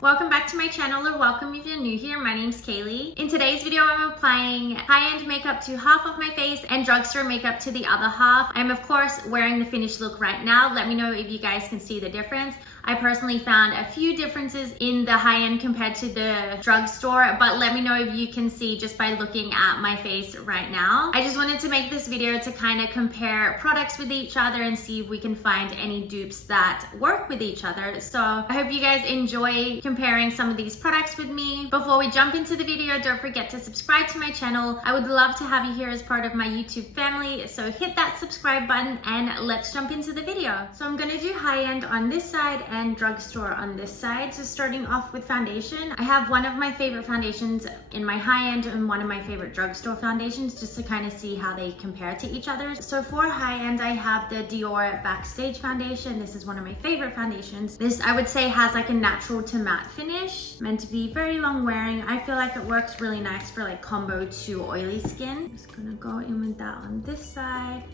welcome back to my channel, or welcome if you're new here. My name's Kaylee. In today's video, I'm applying high-end makeup to half of my face and drugstore makeup to the other half. I'm of course wearing the finished look right now. Let me know if you guys can see the difference. I personally found a few differences in the high-end compared to the drugstore, but let me know if you can see just by looking at my face right now. I just wanted to make this video to kind of compare products with each other and see if we can find any dupes that work with each other. So I hope you guys enjoy comparing some of these products with me. Before we jump into the video, don't forget to subscribe to my channel. I would love to have you here as part of my YouTube family, so hit that subscribe button and let's jump into the video. So I'm gonna do high-end on this side and drugstore on this side. So starting off with foundation, I have one of my favorite foundations in my high-end and one of my favorite drugstore foundations, just to kind of see how they compare to each other. So for high-end, I have the Dior Backstage foundation. This is one of my favorite foundations. This, I would say, has like a natural to matte finish, meant to be very long wearing. I feel like it works really nice for like combo to oily skin. Just gonna go in with that on this side,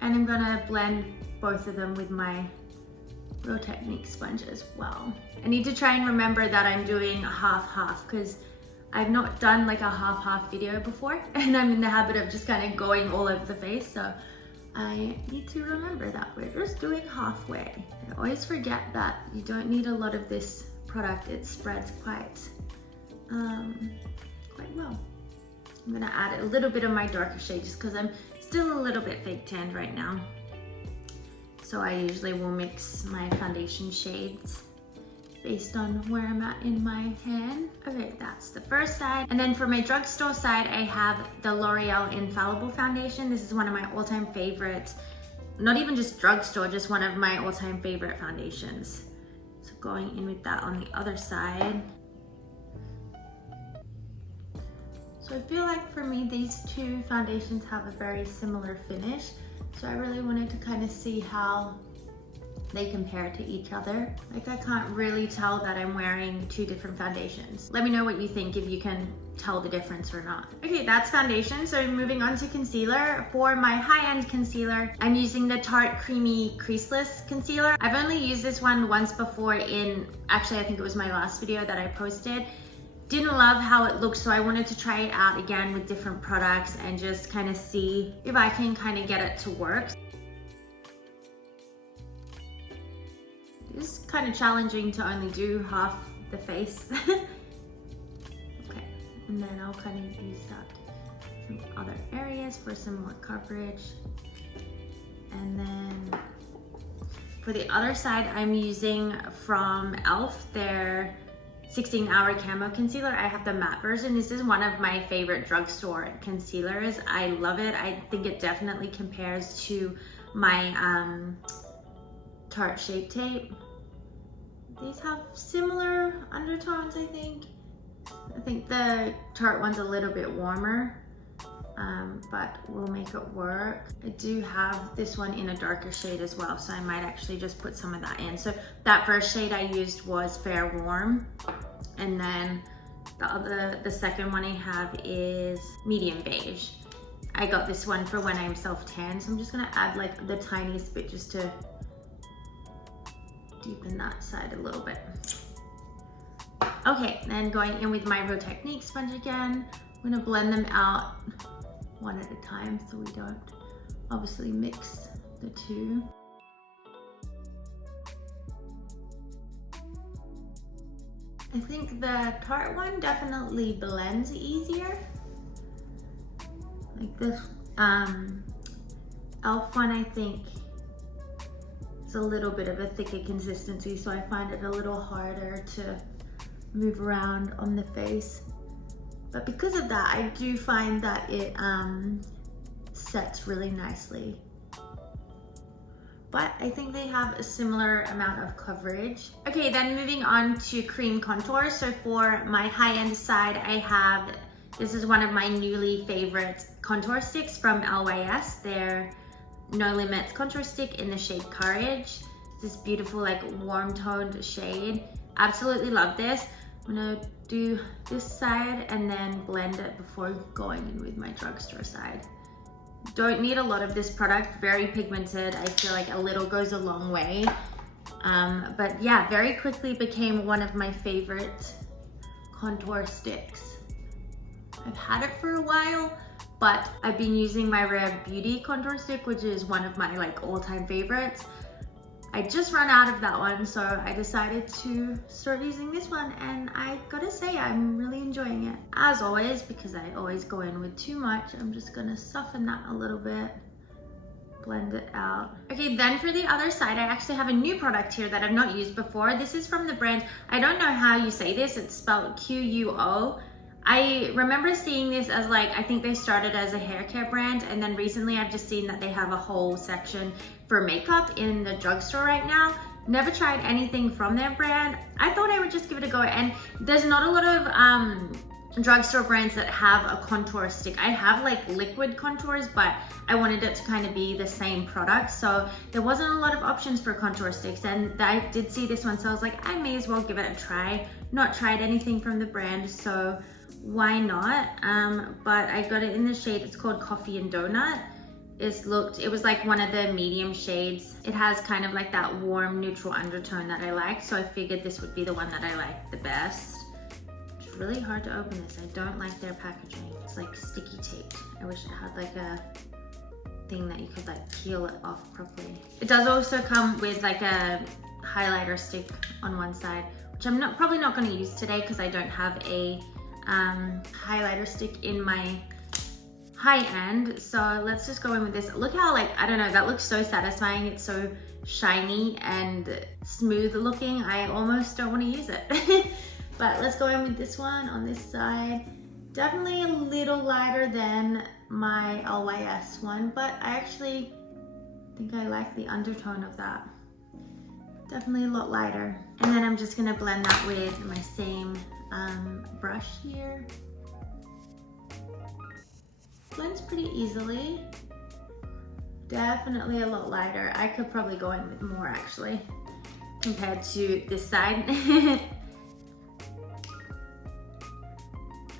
and I'm gonna blend both of them with my Real Technique sponge as well. I need to try and remember that I'm doing half-half because I've not done like a half-half video before, and I'm in the habit of just kind of going all over the face, so I need to remember that we're just doing halfway. I always forget that you don't need a lot of this product. It spreads quite well. I'm gonna add a little bit of my darker shade just because I'm still a little bit fake tanned right now. So I usually will mix my foundation shades based on where I'm at in my hand. Okay, that's the first side. And then for my drugstore side, I have the L'Oreal Infallible foundation. This is one of my all-time favorites. Not even just drugstore, just one of my all-time favorite foundations. So going in with that on the other side. So I feel like for me, these two foundations have a very similar finish. So I really wanted to kind of see how they compare to each other. Like, I can't really tell that I'm wearing two different foundations. Let me know what you think, if you can tell the difference or not. Okay, that's foundation. So moving on to concealer. For my high-end concealer, I'm using the Tarte Creamy Creaseless Concealer. I've only used this one once before in, actually I think it was my last video that I posted. Didn't love how it looked, so I wanted to try it out again with different products and just kind of see if I can kind of get it to work. It's kind of challenging to only do half the face. Okay, and then I'll kind of use that some other areas for some more coverage. And then for the other side, I'm using from e.l.f. their 16-hour camo concealer. I have the matte version. This is one of my favorite drugstore concealers. I love it. I think it definitely compares to my Tarte Shape Tape. These have similar undertones, I think. I think the Tarte one's a little bit warmer, but we'll make it work. I do have this one in a darker shade as well, so I might actually just put some of that in. So that first shade I used was Fair Warm, and then the second one I have is Medium Beige. I got this one for when I'm self-tan, so I'm just gonna add like the tiniest bit just to deepen that side a little bit. Okay, then going in with my Real Technique sponge again. I'm gonna blend them out one at a time so we don't obviously mix the two. I think the Tarte one definitely blends easier. Like this e.l.f. one, I think it's a little bit of a thicker consistency, so I find it a little harder to move around on the face. But because of that, I do find that it sets really nicely. But I think they have a similar amount of coverage. Okay, then moving on to cream contour. So for my high-end side, I have, this is one of my newly favorite contour sticks from LYS. They're No Limits contour stick in the shade Courage. This beautiful like warm toned shade. Absolutely love this. I'm gonna do this side and then blend it before going in with my drugstore side. Don't need a lot of this product, very pigmented. I feel like a little goes a long way. But yeah, very quickly became one of my favorite contour sticks. I've had it for a while, but I've been using my Rare Beauty contour stick, which is one of my like all-time favorites. I just ran out of that one, so I decided to start using this one, and I gotta say I'm really enjoying it. As always, because I always go in with too much, I'm just gonna soften that a little bit, blend it out. Okay, then for the other side, I actually have a new product here that I've not used before. This is from the brand, I don't know how you say this, it's spelled Q-U-O. I remember seeing this as like, I think they started as a hair care brand, and then recently I've just seen that they have a whole section for makeup in the drugstore right now. Never tried anything from their brand. I thought I would just give it a go, and there's not a lot of drugstore brands that have a contour stick. I have like liquid contours, but I wanted it to kind of be the same product, so there wasn't a lot of options for contour sticks, and I did see this one, so I was like, I may as well give it a try. Not tried anything from the brand, so why not? But I got it in the shade, it's called Coffee and Donut. It was like one of the medium shades. It has kind of like that warm neutral undertone that I like, so I figured this would be the one that I like the best. It's really hard to open this. I don't like their packaging. It's like sticky taped. I wish it had like a thing that you could like peel it off properly. It does also come with like a highlighter stick on one side, which I'm probably not going to use today because I don't have a highlighter stick in my high end. So let's just go in with this. Look how like, I don't know, that looks so satisfying. It's so shiny and smooth looking. I almost don't want to use it. But let's go in with this one on this side. Definitely a little lighter than my LYS one, but I actually think I like the undertone of that. Definitely a lot lighter. And then I'm just gonna blend that with my same brush here. Blends pretty easily. Definitely a lot lighter. I could probably go in with more actually, compared to this side.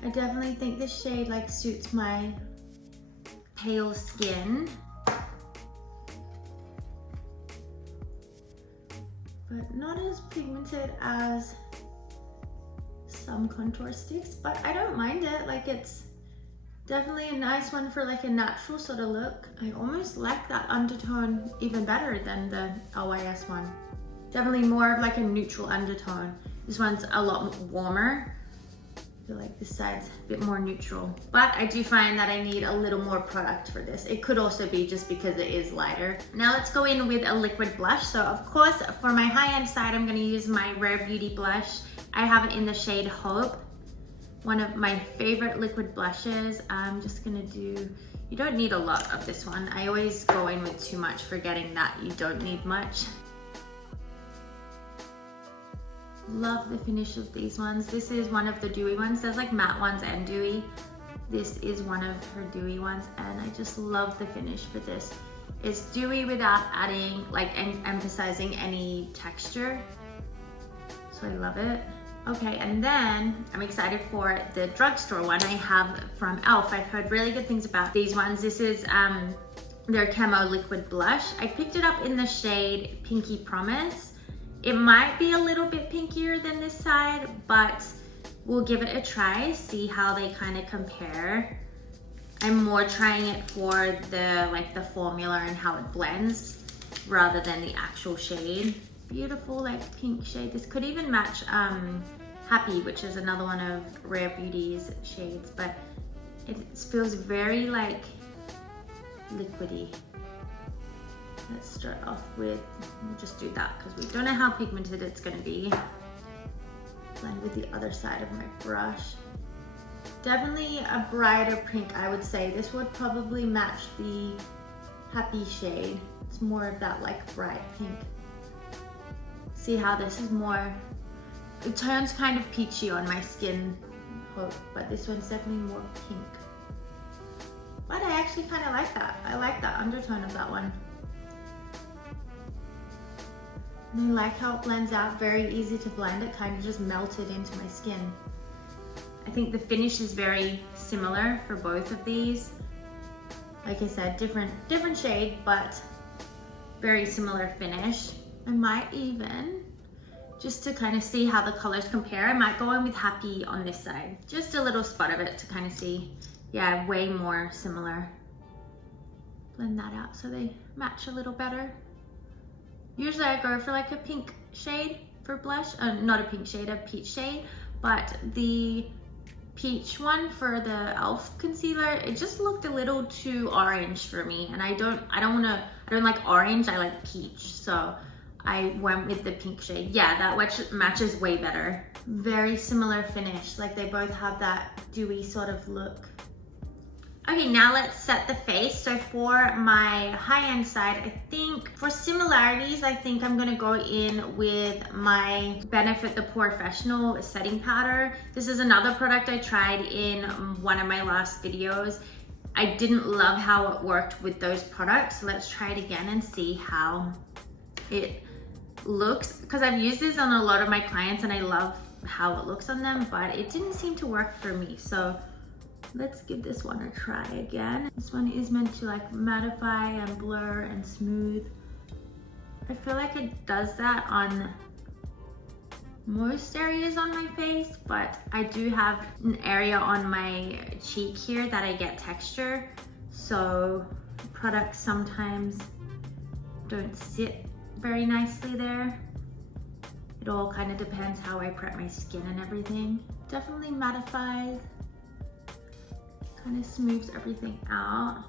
I definitely think this shade like suits my pale skin. But not as pigmented as some contour sticks, but I don't mind it. Like, it's definitely a nice one for like a natural sort of look. I almost like that undertone even better than the LYS one. Definitely more of like a neutral undertone. This one's a lot warmer. I feel like this side's a bit more neutral, but I do find that I need a little more product for this. It could also be just because it is lighter. Now let's go in with a liquid blush. So of course, for my high-end side, I'm gonna use my Rare Beauty blush. I have it in the shade Hope, one of my favorite liquid blushes. I'm just gonna do, you don't need a lot of this one. I always go in with too much, forgetting that you don't need much. Love the finish of these ones. This is one of the dewy ones. There's like matte ones and dewy. This is one of her dewy ones, and I just love the finish for this. It's dewy without adding, like, emphasizing any texture. So I love it. Okay, and then I'm excited for the drugstore one I have from e.l.f. I've heard really good things about these ones. This is their camo liquid blush. I picked it up in the shade Pinky Promise. It might be a little bit pinkier than this side, but we'll give it a try, see how they kind of compare. I'm more trying it for the formula and how it blends rather than the actual shade. Beautiful like pink shade. This could even match Happy, which is another one of Rare Beauty's shades, but it feels very like liquidy. Let's start off with, we'll just do that because we don't know how pigmented it's going to be. Blend with the other side of my brush. Definitely a brighter pink, I would say. This would probably match the Happy shade. It's more of that like bright pink. See how this is more, it turns kind of peachy on my skin, but this one's definitely more pink. But I actually kind of like that. I like that undertone of that one. And I like how it blends out, very easy to blend. It kind of just melted into my skin. I think the finish is very similar for both of these. Like I said, different shade, but very similar finish. I might even, just to kind of see how the colors compare, I might go in with Happy on this side. Just a little spot of it to kind of see. Yeah, way more similar. Blend that out so they match a little better. Usually I go for like a pink shade for blush, not a pink shade, a peach shade, but the peach one for the e.l.f. concealer, it just looked a little too orange for me, and I don't like orange, I like peach, so I went with the pink shade. Yeah, that matches way better. Very similar finish, like they both have that dewy sort of look. Okay, now let's set the face. So for my high-end side, I think for similarities, I think I'm gonna go in with my Benefit the Professional setting powder. This is another product I tried in one of my last videos. I didn't love how it worked with those products. So let's try it again and see how it looks. Because I've used this on a lot of my clients and I love how it looks on them, but it didn't seem to work for me. So let's give this one a try again. This one is meant to like mattify and blur and smooth. I feel like it does that on most areas on my face, but I do have an area on my cheek here that I get texture. So products sometimes don't sit very nicely there. It all kind of depends how I prep my skin and everything. Definitely mattifies. Kind of smooths everything out.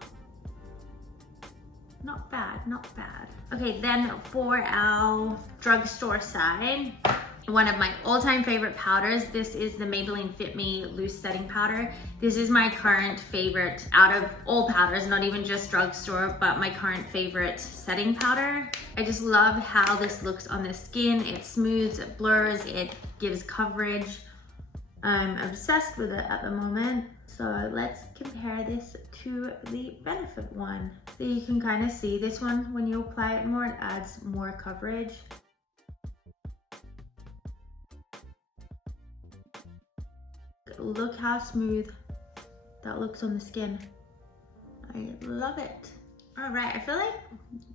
Not bad, not bad. Okay, then for our drugstore side, one of my all-time favorite powders, this is the Maybelline Fit Me Loose Setting Powder. This is my current favorite out of all powders, not even just drugstore, but my current favorite setting powder. I just love how this looks on the skin. It smooths, it blurs, it gives coverage. I'm obsessed with it at the moment. So let's compare this to the Benefit one. So you can kind of see this one, when you apply it more, it adds more coverage. Look how smooth that looks on the skin. I love it. All right, I feel like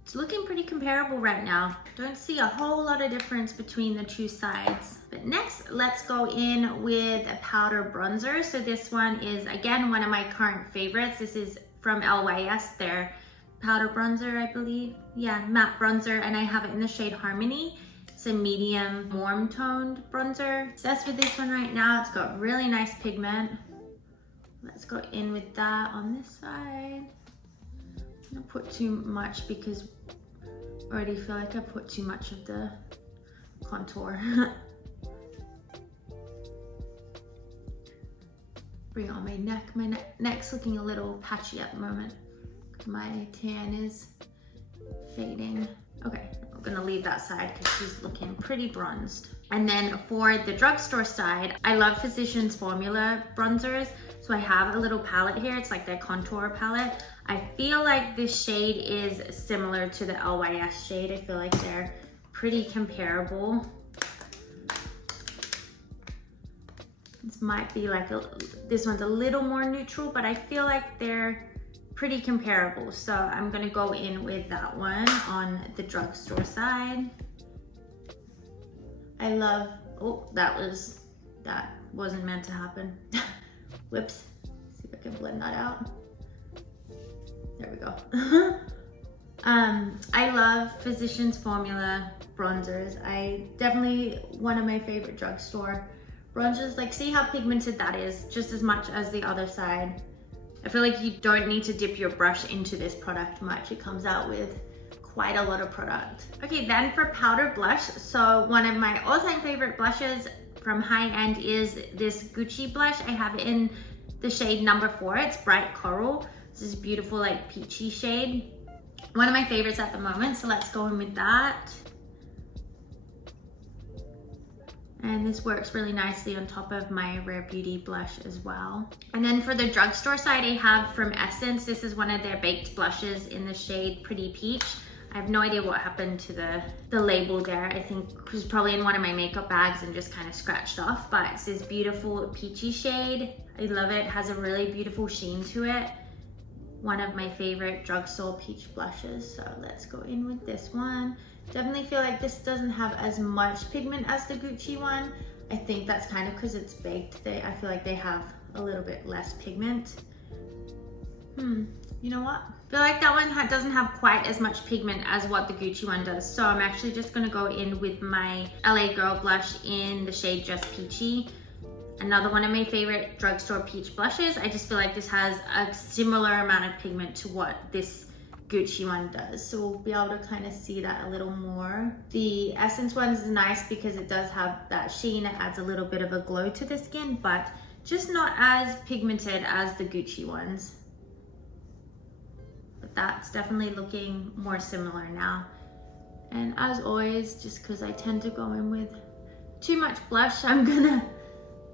it's looking pretty comparable right now. Don't see a whole lot of difference between the two sides. But next, let's go in with a powder bronzer. So this one is, again, one of my current favorites. This is from LYS, their powder bronzer, I believe. Yeah, matte bronzer, and I have it in the shade Harmony. It's a medium warm toned bronzer. Obsessed with this one right now. It's got really nice pigment. Let's go in with that on this side. I don't put too much because I already feel like I put too much of the contour. Bring it on my neck. My neck's looking a little patchy at the moment. My tan is fading. Okay, I'm gonna leave that side because she's looking pretty bronzed. And then for the drugstore side, I love Physicians Formula bronzers. So I have a little palette here. It's like their contour palette. I feel like this shade is similar to the LYS shade. I feel like they're pretty comparable. This might be like, this one's a little more neutral, but I feel like they're pretty comparable. So I'm gonna go in with that one on the drugstore side. I love, oh, that wasn't meant to happen. Whoops, see if I can blend that out. There we go. I love Physicians Formula bronzers. Definitely one of my favorite drugstore bronzers. Like, see how pigmented that is, just as much as the other side. I feel like you don't need to dip your brush into this product much. It comes out with quite a lot of product. Okay, then for powder blush. So one of my all-time favorite blushes from high end is this Gucci blush. I have it in the shade number 4. It's bright coral. This is beautiful, like peachy shade. One of my favorites at the moment. So let's go in with that. And this works really nicely on top of my Rare Beauty blush as well. And then for the drugstore side, I have from Essence. This is one of their baked blushes in the shade Pretty Peach. I have no idea what happened to the label there. I think it was probably in one of my makeup bags and just kind of scratched off, but it's this beautiful peachy shade. I love it. It has a really beautiful sheen to it. one of my favorite Drugstore peach blushes. So let's go in with this one. Definitely feel like this doesn't have as much pigment as the Gucci one. I think that's kind of because it's baked. I feel like they have a little bit less pigment. You know what? I feel like that one doesn't have quite as much pigment as what the Gucci one does. So I'm actually just gonna go in with my LA Girl blush in the shade Just Peachy. Another one of my favorite Drugstore peach blushes. I just feel like this has a similar amount of pigment to what this Gucci one does. So we'll be able to kind of see that a little more. The Essence one is nice because it does have that sheen. It adds a little bit of a glow to the skin, but just not as pigmented as the Gucci ones. But that's definitely looking more similar now. And as always, just because I tend to go in with too much blush, I'm gonna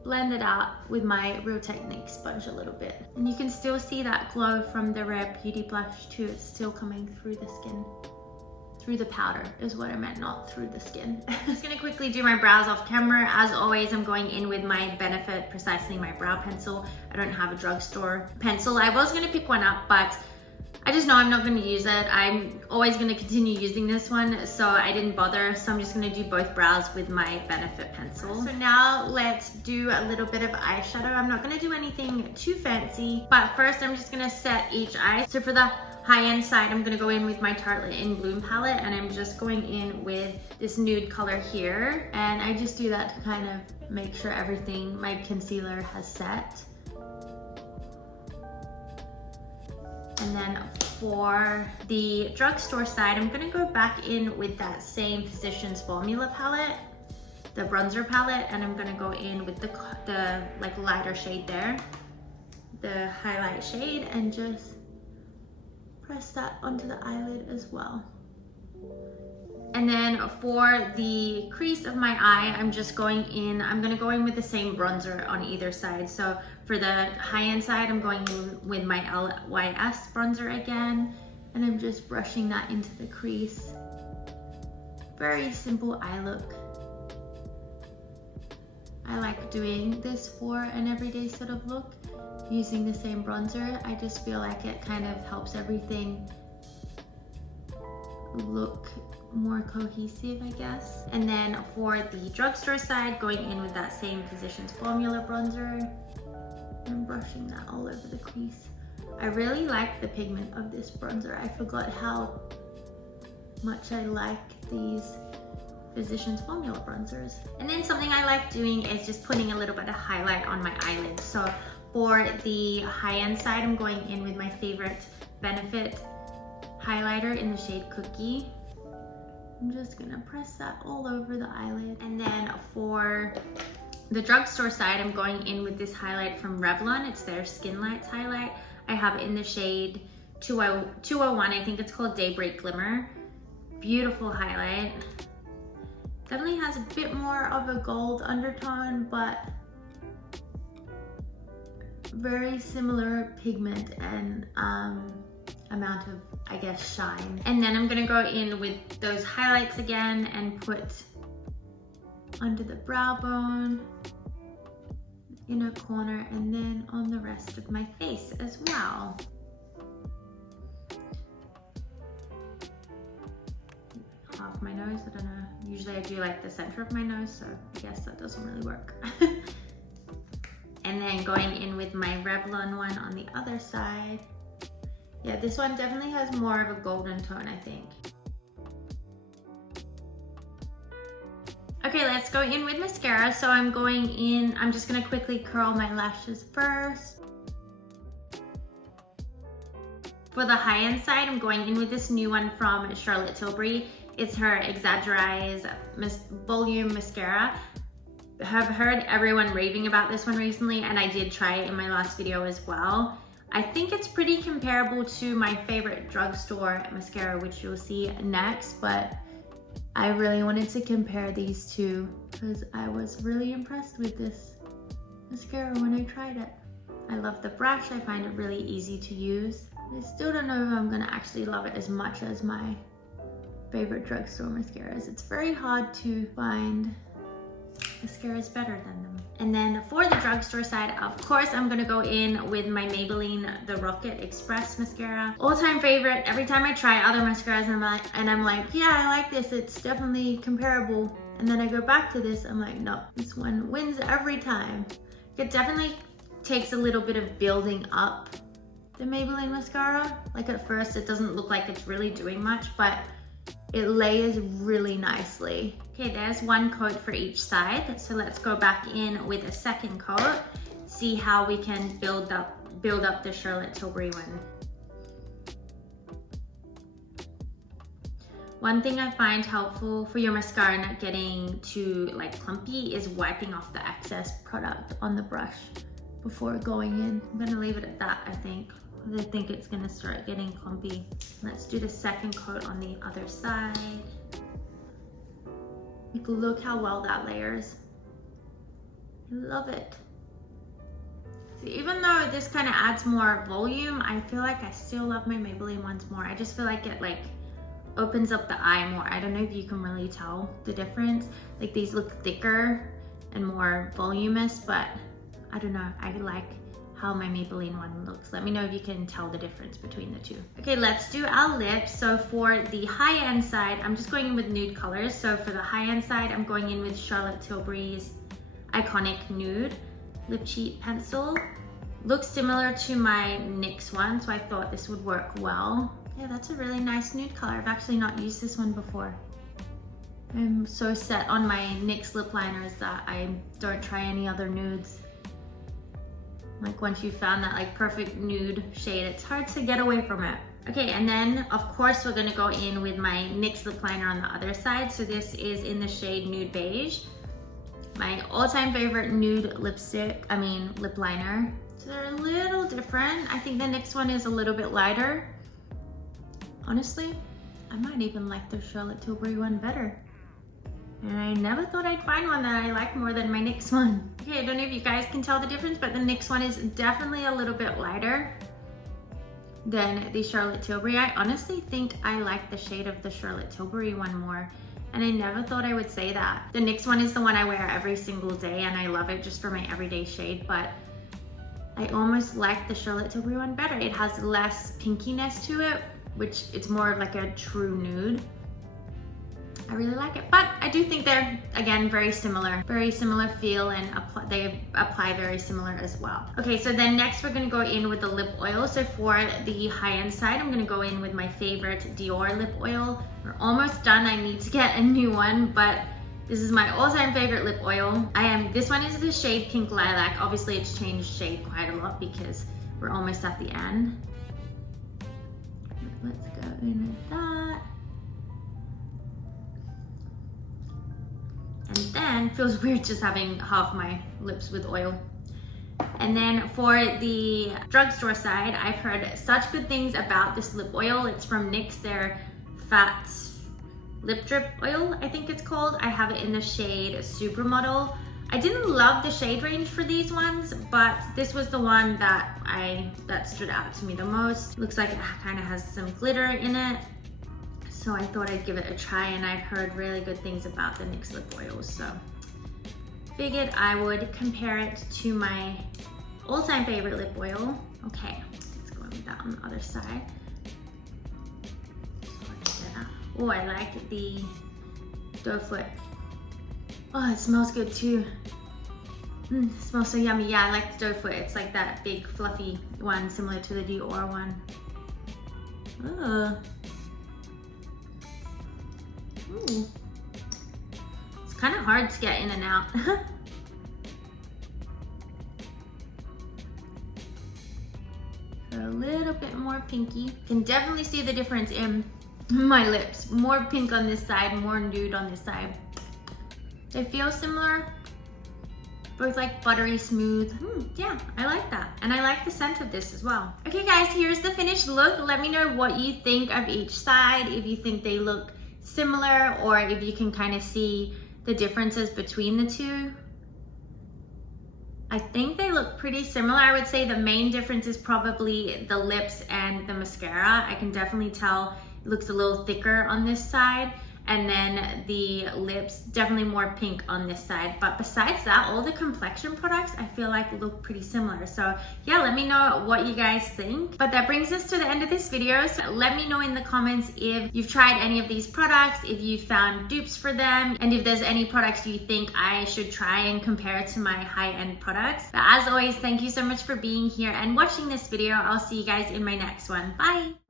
blend it out with my Real Technique sponge a little bit. And you can still see that glow from the Rare Beauty blush too. It's still coming through the skin. Through the powder is what I meant, not through the skin. I'm just gonna quickly do my brows off camera. As always, I'm going in with my Benefit Precisely My Brow Pencil. I don't have a Drugstore pencil. I was gonna pick one up, but I just know I'm not gonna use it. I'm always gonna continue using this one, so I didn't bother. So I'm just gonna do both brows with my Benefit pencil. So now let's do a little bit of eyeshadow. I'm not gonna do anything too fancy, but first I'm just gonna set each eye. So for the high-end side, I'm gonna go in with my Tarte in Bloom palette, and I'm just going in with this nude color here. And I just do that to kind of make sure everything, my concealer has set. And then for the Drugstore side, I'm gonna go back in with that same Physicians Formula palette, the bronzer palette, and I'm gonna go in with the like lighter shade there, the highlight shade, and just press that onto the eyelid as well. And then for the crease of my eye, I'm gonna go in with the same bronzer on either side. So for the high-end side, I'm going in with my LYS bronzer again, and I'm just brushing that into the crease. Very simple eye look. I like doing this for an everyday sort of look, using the same bronzer. I just feel like it kind of helps everything look more cohesive, I guess. And then for the Drugstore side, going in with that same Physicians Formula bronzer and brushing that all over the crease. I really like the pigment of this bronzer. I forgot how much I like these Physicians Formula bronzers. And then something I like doing is just putting a little bit of highlight on my eyelids. So for the high-end side, I'm going in with my favorite Benefit highlighter in the shade Cookie. I'm just gonna press that all over the eyelid. And then for the Drugstore side, I'm going in with this highlight from Revlon. It's their Skin Lights highlight. I have it in the shade 201, I think it's called Daybreak Glimmer. Beautiful highlight. Definitely has a bit more of a gold undertone, but very similar pigment and amount of, I guess, shine. And then I'm gonna go in with those highlights again and put under the brow bone, inner corner, and then on the rest of my face as well. Half my nose, I don't know. Usually I do like the center of my nose, so I guess that doesn't really work. And then going in with my Revlon one on the other side. Yeah, this one definitely has more of a golden tone, I think. Okay, let's go in with mascara. So I'm just gonna quickly curl my lashes first. For the high-end side, I'm going in with this new one from Charlotte Tilbury. It's her Exagger-eyes Volume Mascara. Have heard everyone raving about this one recently, and I did try it in my last video as well. I think it's pretty comparable to my favorite Drugstore mascara, which you'll see next, but I really wanted to compare these two because I was really impressed with this mascara when I tried it. I love the brush. I find it really easy to use. I still don't know if I'm gonna actually love it as much as my favorite Drugstore mascaras. It's very hard to find mascara is better than them. And then for the drugstore side, of course, I'm gonna go in with my Maybelline The Rocket Express mascara. All-time favorite. Every time I try other mascaras, I'm like, yeah, I like this. It's definitely comparable. And then I go back to this, I'm like, no, this one wins every time. It definitely takes a little bit of building up the Maybelline mascara. Like at first, it doesn't look like it's really doing much, but it layers really nicely. Okay, there's one coat for each side. So let's go back in with a second coat, see how we can build up the Charlotte Tilbury one. One thing I find helpful for your mascara not getting too like clumpy is wiping off the excess product on the brush before going in. I'm gonna leave it at that, I think. I think it's gonna start getting clumpy. Let's do the second coat on the other side. Like, look how well that layers. I love it. See, even though this kind of adds more volume, I feel like I still love my Maybelline ones more. I just feel like it like opens up the eye more. I don't know if you can really tell the difference. Like these look thicker and more voluminous, but I don't know. I like how my Maybelline one looks. Let me know if you can tell the difference between the two. Okay, let's do our lips. So for the high-end side, I'm just going in with nude colors. So for the high-end side, I'm going in with Charlotte Tilbury's iconic nude lip cheat pencil. Looks similar to my NYX one, so I thought this would work well. Yeah, that's a really nice nude color. I've actually not used this one before. I'm so set on my NYX lip liners that I don't try any other nudes. Like once you found that like perfect nude shade, it's hard to get away from it. Okay, and then of course we're gonna go in with my NYX lip liner on the other side. So this is in the shade Nude Beige. My all-time favorite nude lip liner. So they're a little different. I think the NYX one is a little bit lighter. Honestly, I might even like the Charlotte Tilbury one better. And I never thought I'd find one that I like more than my NYX one. Okay, I don't know if you guys can tell the difference, but the NYX one is definitely a little bit lighter than the Charlotte Tilbury. I honestly think I like the shade of the Charlotte Tilbury one more. And I never thought I would say that. The NYX one is the one I wear every single day and I love it just for my everyday shade, but I almost like the Charlotte Tilbury one better. It has less pinkiness to it, which it's more of like a true nude. I really like it, but I do think they're, again, very similar feel, and they apply very similar as well. Okay, so then next we're gonna go in with the lip oil. So for the high-end side, I'm gonna go in with my favorite Dior lip oil. We're almost done, I need to get a new one, but this is my all-time favorite lip oil. This one is the shade Pink Lilac. Obviously it's changed shade quite a lot because we're almost at the end. Let's go in with that. And then, feels weird just having half my lips with oil. And then for the drugstore side, I've heard such good things about this lip oil. It's from NYX, their Fat Lip Drip Oil, I think it's called. I have it in the shade Supermodel. I didn't love the shade range for these ones, but this was the one that stood out to me the most. Looks like it kind of has some glitter in it. So I thought I'd give it a try, and I've heard really good things about the NYX lip oils, so figured I would compare it to my all-time favorite lip oil. Okay, let's go with that on the other side. Oh, I like the doe foot. Oh, it smells good too. It smells so yummy. Yeah, I like the doe foot. It's like that big fluffy one, similar to the Dior one. Ugh. Ooh. It's kind of hard to get in and out. A little bit more pinky. Can definitely see the difference in my lips. More pink on this side, more nude on this side. They feel similar, both like buttery smooth. Yeah, I like that. And I like the scent of this as well. Okay guys, here's the finished look. Let me know what you think of each side, if you think they look similar or if you can kind of see the differences between the two. I think they look pretty similar. I would say the main difference is probably the lips and the mascara. I can definitely tell it looks a little thicker on this side. and then the lips definitely more pink on this side. But besides that, all the complexion products I feel like look pretty similar. So yeah, let me know what you guys think. But that brings us to the end of this video. So let me know in the comments if you've tried any of these products, if you found dupes for them, and if there's any products you think I should try and compare to my high-end products. But as always, thank you so much for being here and watching this video. I'll see you guys in my next one. Bye!